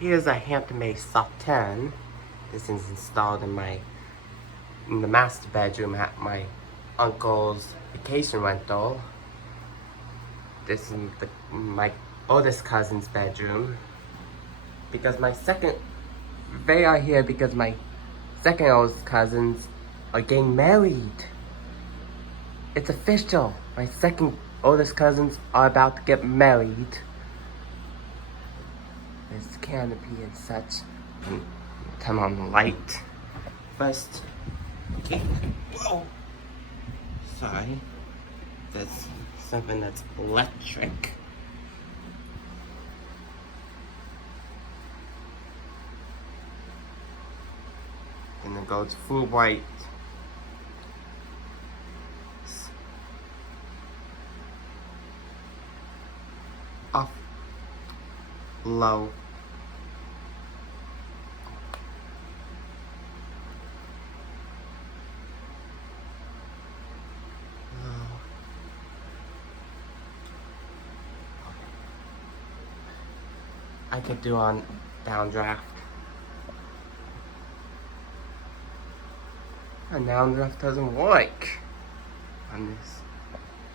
Here's a Hampton-based Sauterne. This is installed in the master bedroom at my uncle's vacation rental. This is my oldest cousin's bedroom. They are here because my second oldest cousins are getting married. It's official. My second oldest cousins are about to get married. There's canopy and such. Turn on the light. First, okay. Whoa. Sorry. There's something that's electric. And it goes full white. Off. Low. I could do on downdraft. And downdraft doesn't work on this.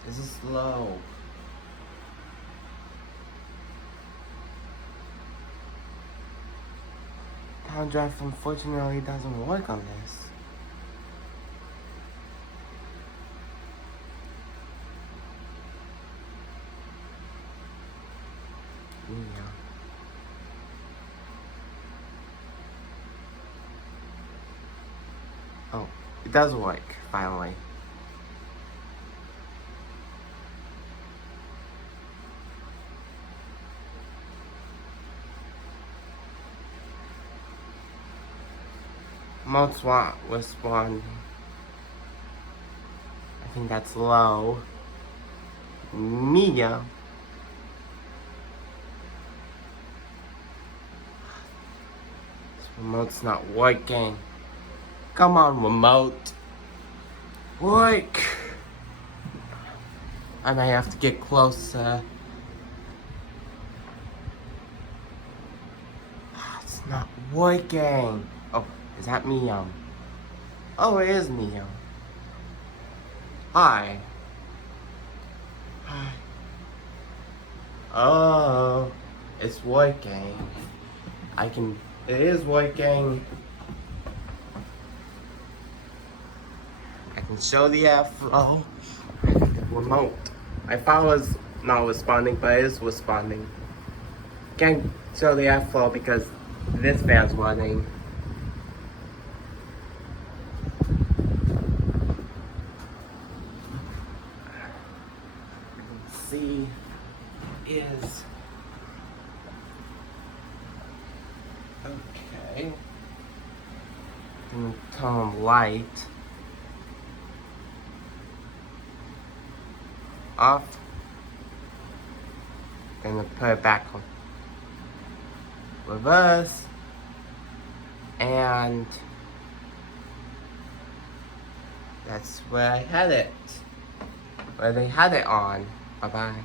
This is slow. Downdraft unfortunately doesn't work on this. Yeah. Oh, it does work, finally. Most respond. I think that's low. Medium. This remote's not working. Come on, remote. Work. I may have to get closer. It's not working. Oh, is that Mio? Oh, it is Mio. Hi. Hi. Oh, it's working. It is working. I can show the airflow. The remote. My phone was not responding, but it is responding. Can't show the airflow because this fan's running. See is okay. Then turn on light. Off. Then put it back on. Reverse. And that's where I had it. Where they had it on. Bye bye.